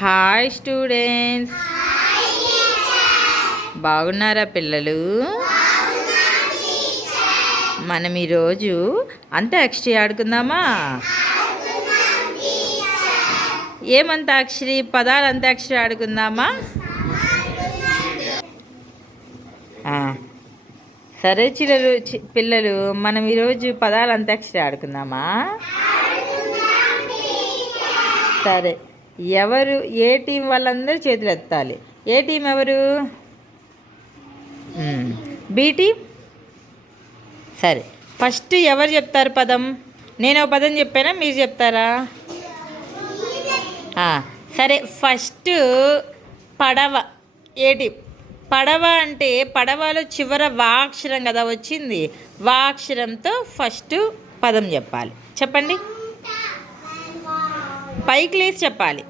Hi students, బాగున్నారా పిల్లలు? మనం ఈరోజు అంత్యాక్షరి ఆడుకుందామా? ఏమంతాక్షరి? పదాలు అంత్యాక్షరి ఆడుకుందామా? సరే పిల్లలు, మనం ఈరోజు పదాలు అంత్యాక్షరి ఆడుకుందామా? సరే, ఎవరు ఏ టీం వాళ్ళందరూ చేతులు ఎత్తాలి. ఏ టీం ఎవరు? B team. సరే, ఫస్ట్ ఎవరు చెప్తారు పదం? నేను పదం చెప్పానా, మీరు చెప్తారా? సరే, ఫస్ట్ పడవ. ఏ టీం? పడవ అంటే పడవలో చివర వా అక్షరం కదా వచ్చింది. వా అక్షరంతో ఫస్ట్ పదం చెప్పాలి. చెప్పండి, పైకి లేచి చెప్పాలి.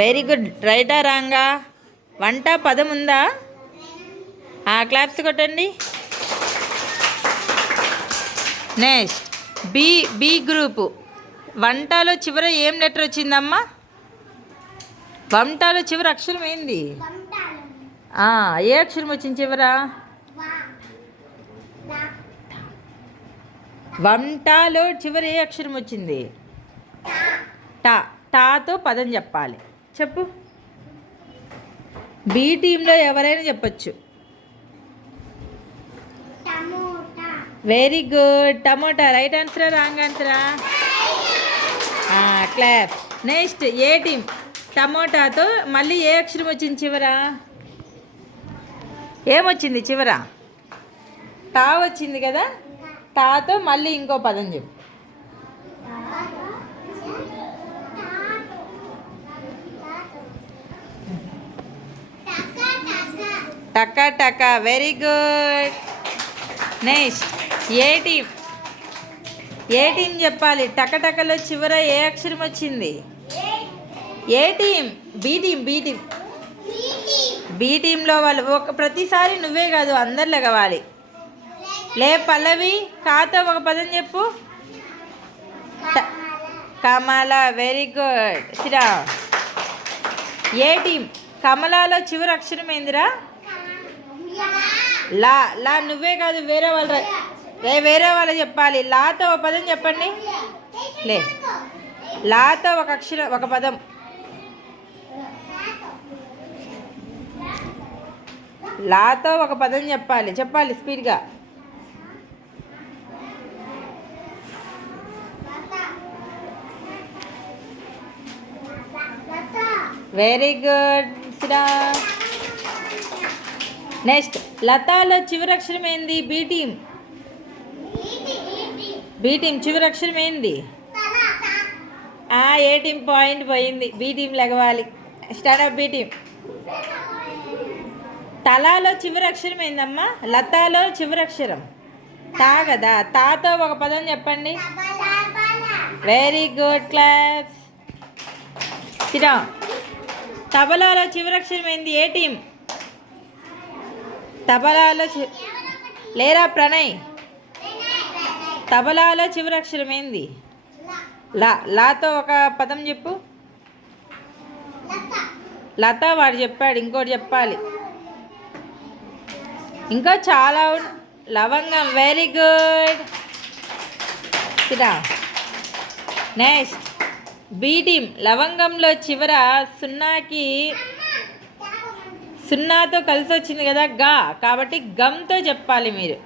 Very good. రైటా రాంగా? వంట పదం ఉందా? క్లాప్స్ కొట్టండి. Next B group. వంటలో చివర ఏం లెటర్ వచ్చిందమ్మా? వంటలో చివర అక్షరం ఏంది? ఏ అక్షరం వచ్చింది చివర? వంటలో చివర ఏ అక్షరం వచ్చింది? టాతో పదం చెప్పాలి. చెప్పు. బి టీంలో ఎవరైనా చెప్పచ్చు. Very good. టమోటా. రైట్ ఆన్సరా, రాంగ్ ఆన్సరా? క్లాప్. Next A team. టమోటాతో మళ్ళీ ఏ అక్షరం వచ్చింది చివర? ఏమొచ్చింది చివర? టా వచ్చింది కదా. టాతో మళ్ళీ ఇంకో పదం చెప్పు. టకా టకా. Very good. Next A team. A team చెప్పాలి. టకటకలో చివర ఏ అక్షరం వచ్చింది? ఏ టీం? B team. బి టీంలో వాళ్ళు ప్రతిసారి నువ్వే కాదు, అందరు లెగవాలి. పల్లవి, కాతో ఒక పదం చెప్పు. కమల. Very good. శ్రీరా. A team. కమలాలో చివరి అక్షరం ఏందిరా? లా. నువ్వే కాదు, వేరే వాళ్ళు చెప్పాలి. లాతో ఒక పదం చెప్పండి. లాతో ఒక పదం. లాతో ఒక పదం చెప్పాలి స్పీడ్గా. Very good. నెక్స్ట్ లతాలో చివరి అక్షరం ఏంది? B team. చివరి అక్షరం ఏంది? ఏ టీం పాయింట్ పోయింది. బి టీం లెగవాలి. Start up. B team. తలాలో చివరి అక్షరం ఏందమ్మా? లతాలో చివరి అక్షరం తా కదా. తాతో ఒక పదం చెప్పండి. Very good. క్లాప్స్. శ్రీరామ్. తబలాలో చివరి అక్షరం ఏంది? A team. తబలాలో లేరా ప్రణయ్? తబలాలో చివరి అక్షరం ఏంది? లాతో ఒక పదం చెప్పు. లత వాడు చెప్పాడు, ఇంకోటి చెప్పాలి. ఇంకా చాలా. లవంగం. Very good. Next B team. లవంగంలో చివర సున్నాతో కలిసి వచ్చింది కదా, గా. కాబట్టి గమ్తో చెప్పాలి మీరు.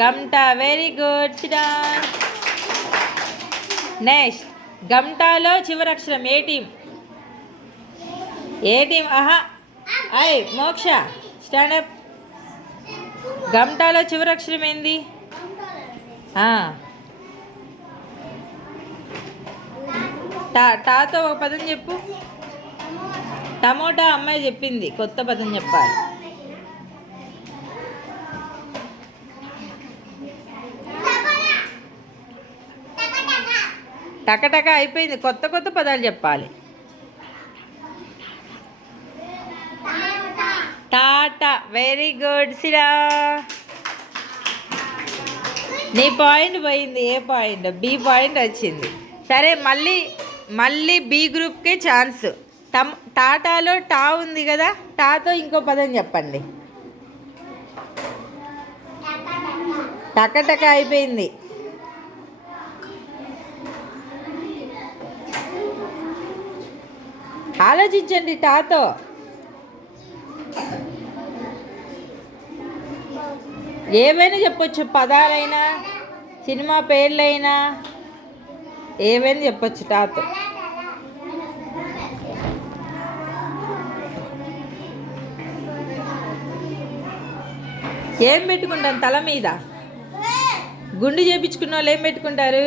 గమ్టా. Very good. నెక్స్ట్ గమ్టాలో చివరి అక్షరం ఏ టీం? మోక్ష. స్టాండప్. గమ్టాలో చివరి అక్షరం ఏంది? టాతో ఒక పదం చెప్పు. టమోటా అమ్మాయి చెప్పింది, కొత్త పదం చెప్పాలి. టకటక అయిపోయింది, కొత్త పదాలు చెప్పాలి. టాటా. Very good. సిరా. నీ పాయింట్ పోయింది. ఏ పాయింట్? బి పాయింట్ వచ్చింది. సరే, మళ్ళీ మళ్ళీ బి గ్రూప్కి ఛాన్స్. టాటాలో టా ఉంది కదా, టాతో ఇంకో పదం చెప్పండి. టకటక అయిపోయింది. ఆలోచించండి టాతో. ఏవైనా చెప్పొచ్చు, పదాలైనా సినిమా పేర్లైనా ఏవైనా చెప్పొచ్చు టాతో. ఏం పెట్టుకుంటాను తల మీద? గుండు చేపించుకున్న వాళ్ళు ఏం పెట్టుకుంటారు?